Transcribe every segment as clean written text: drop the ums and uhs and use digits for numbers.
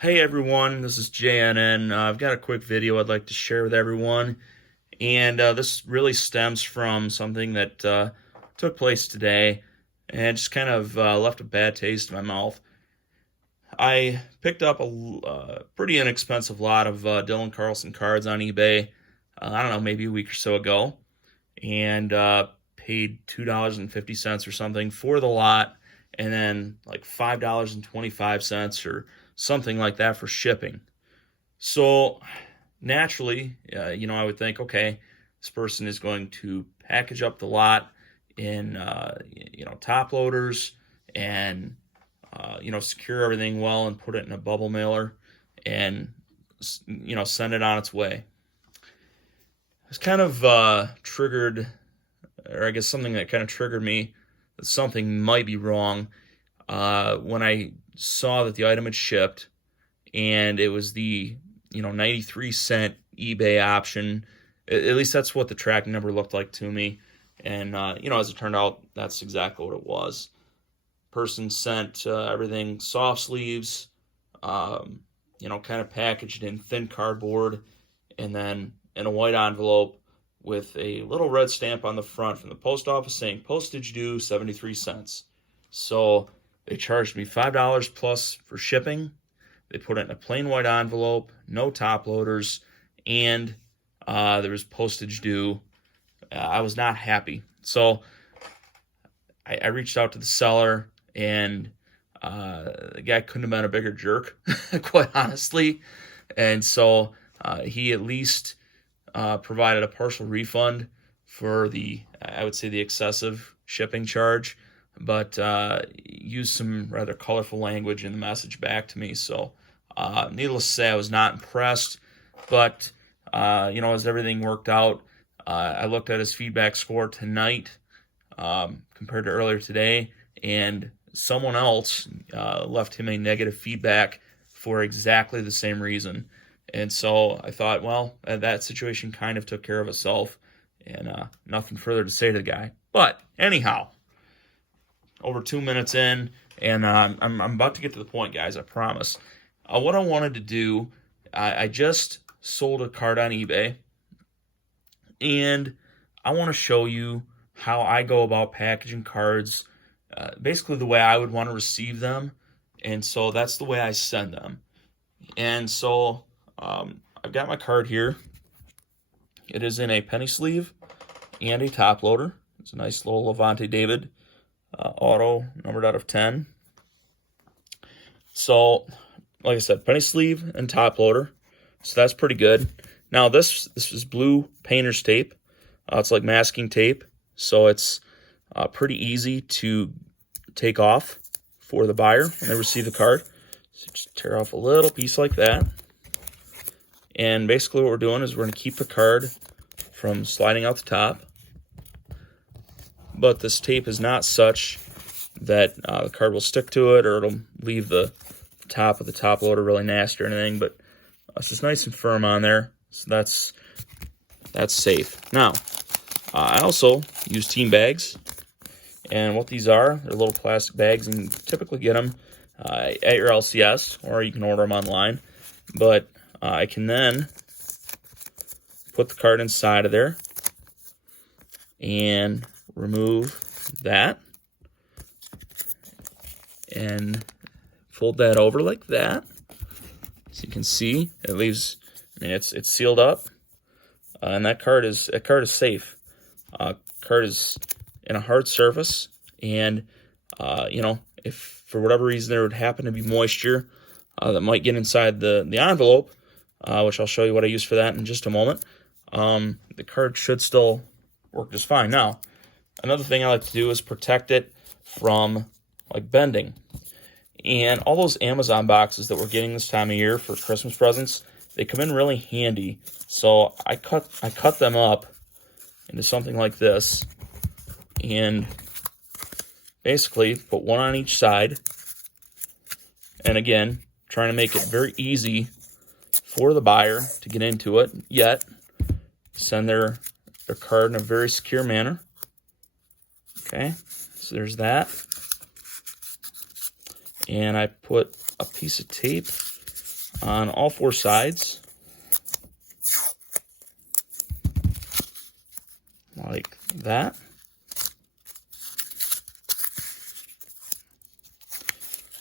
Hey everyone, this is JNN. I've got a quick video I'd like to share with everyone, and this really stems from something that took place today and just kind of left a bad taste in my mouth. I picked up a pretty inexpensive lot of Dylan Carlson cards on eBay, I don't know, maybe a week or so ago, and paid $2.50 or something for the lot, and then like $5.25 or something like that for shipping. So naturally, I would think, okay, this person is going to package up the lot in, top loaders and, secure everything well and put it in a bubble mailer and, send it on its way. It's kind of triggered, or I guess something that kind of triggered me that something might be wrong when I saw that the item had shipped and it was the 93-cent eBay option. At least that's what the tracking number looked like to me. And as it turned out, that's exactly what it was. Person sent everything soft sleeves, kind of packaged in thin cardboard, and then in a white envelope with a little red stamp on the front from the post office saying postage due 73 cents. So they charged me $5 plus for shipping. They put it in a plain white envelope, no top loaders, and there was postage due. I was not happy. So I reached out to the seller, and the guy couldn't have been a bigger jerk, quite honestly. And so he at least provided a partial refund for I would say, the excessive shipping charge, but used some rather colorful language in the message back to me. So needless to say, I was not impressed, but as everything worked out, I looked at his feedback score tonight compared to earlier today, and someone else left him a negative feedback for exactly the same reason. And so I thought, well, that situation kind of took care of itself, and nothing further to say to the guy. But anyhow, over 2 minutes in, and I'm about to get to the point, guys, I promise. What I wanted to do, I just sold a card on eBay, and I want to show you how I go about packaging cards, basically the way I would want to receive them, and so that's the way I send them. And so I've got my card here. It is in a penny sleeve and a top loader. It's a nice little Levante David auto, numbered out of 10. So, like I said, penny sleeve and top loader. So that's pretty good. Now this is blue painter's tape. It's like masking tape, so it's pretty easy to take off for the buyer when they receive the card. So just tear off a little piece like that. And basically what we're doing is we're going to keep the card from sliding out the top. But this tape is not such that the card will stick to it, or it'll leave the top of the top loader really nasty or anything. But it's just nice and firm on there, so that's safe. Now, I also use team bags, and what these are, they're little plastic bags, and you typically get them at your LCS, or you can order them online. But I can then put the card inside of there and remove that and fold that over like that. So you can see it leaves, it's sealed up, and that card is safe. Card is in a hard surface, and if for whatever reason there would happen to be moisture that might get inside the envelope, which I'll show you what I use for that in just a moment, the card should still work just fine. Now, another thing I like to do is protect it from like bending. And all those Amazon boxes that we're getting this time of year for Christmas presents, they come in really handy. So I cut them up into something like this, and basically put one on each side. And again, trying to make it very easy for the buyer to get into it, yet send their card in a very secure manner. Okay, so there's that. And I put a piece of tape on all four sides, like that.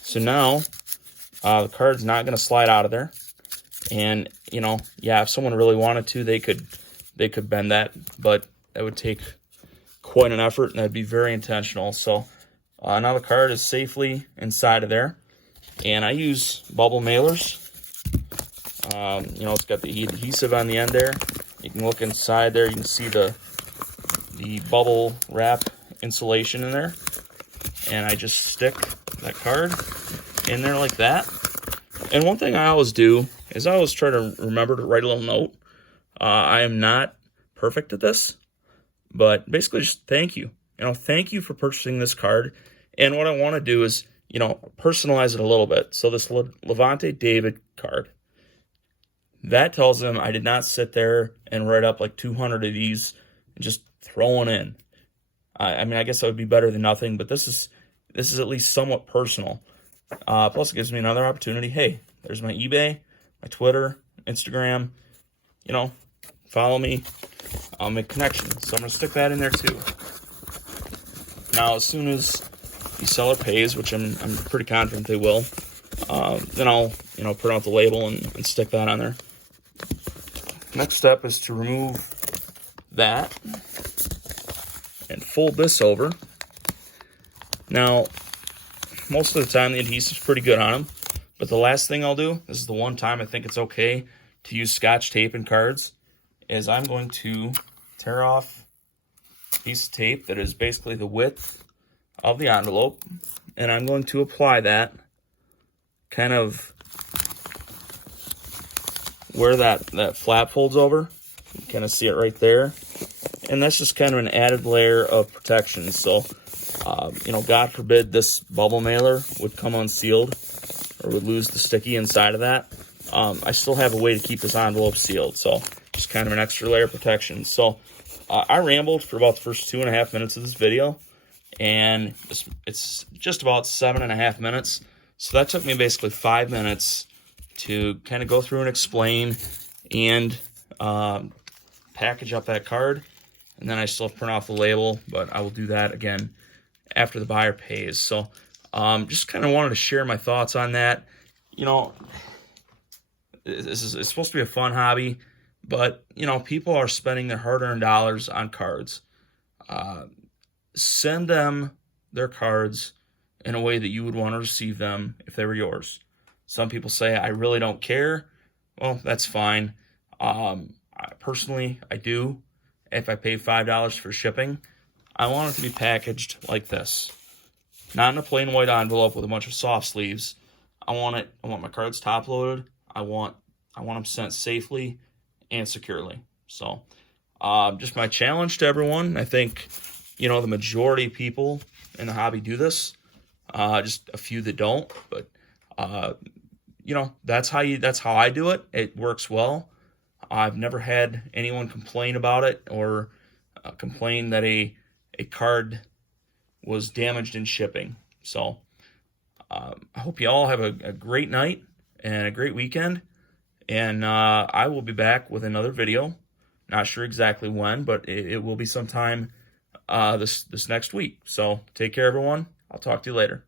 So now the card's not going to slide out of there. And, you know, yeah, if someone really wanted to, they could bend that, but that would take quite an effort, and that'd be very intentional. So now the card is safely inside of there, and I use bubble mailers. You know, it's got the adhesive on the end there. You can look inside there. You can see the bubble wrap insulation in there, and I just stick that card in there like that. And one thing I always do is I always try to remember to write a little note. I am not perfect at this, but basically just thank you. You know, thank you for purchasing this card. And what I want to do is, you know, personalize it a little bit. So this Levante David card, that tells them I did not sit there and write up like 200 of these and just throw one in. I mean, I guess that would be better than nothing, but this is at least somewhat personal. Plus, it gives me another opportunity. Hey, there's my eBay, my Twitter, Instagram. You know, follow me. I'll make connections. So I'm going to stick that in there too. Now, as soon as the seller pays, which I'm pretty confident they will, then I'll, you know, print out the label and stick that on there. Next step is to remove that and fold this over. Now, most of the time the adhesive's pretty good on them, but the last thing I'll do, this is the one time I think it's okay to use Scotch tape in cards, is I'm going to tear off a piece of tape that is basically the width of the envelope, and I'm going to apply that kind of where that flap folds over. You can kind of see it right there. And that's just kind of an added layer of protection. So, you know, God forbid this bubble mailer would come unsealed or would lose the sticky inside of that. I still have a way to keep this envelope sealed. So just kind of an extra layer of protection. So I rambled for about the first 2.5 minutes of this video, and it's just about 7.5 minutes. So that took me basically 5 minutes to kind of go through and explain and package up that card. And then I still have to print off the label, but I will do that again after the buyer pays. So just kind of wanted to share my thoughts on that. You know, it's supposed to be a fun hobby, but, you know, people are spending their hard-earned dollars on cards. Send them their cards in a way that you would want to receive them if they were yours. Some people say, I really don't care. Well, that's fine. Personally, I do. If I pay $5 for shipping, I want it to be packaged like this. Not in a plain white envelope with a bunch of soft sleeves. I want my cards top loaded. I want them sent safely and securely. So, just my challenge to everyone. I think, you know, the majority of people in the hobby do this. Just a few that don't, but you know, that's how I do it. It works well. I've never had anyone complain about it or complain that a card was damaged in shipping. So I hope you all have a great night and a great weekend. And I will be back with another video. Not sure exactly when, but it will be sometime this next week. So take care, everyone. I'll talk to you later.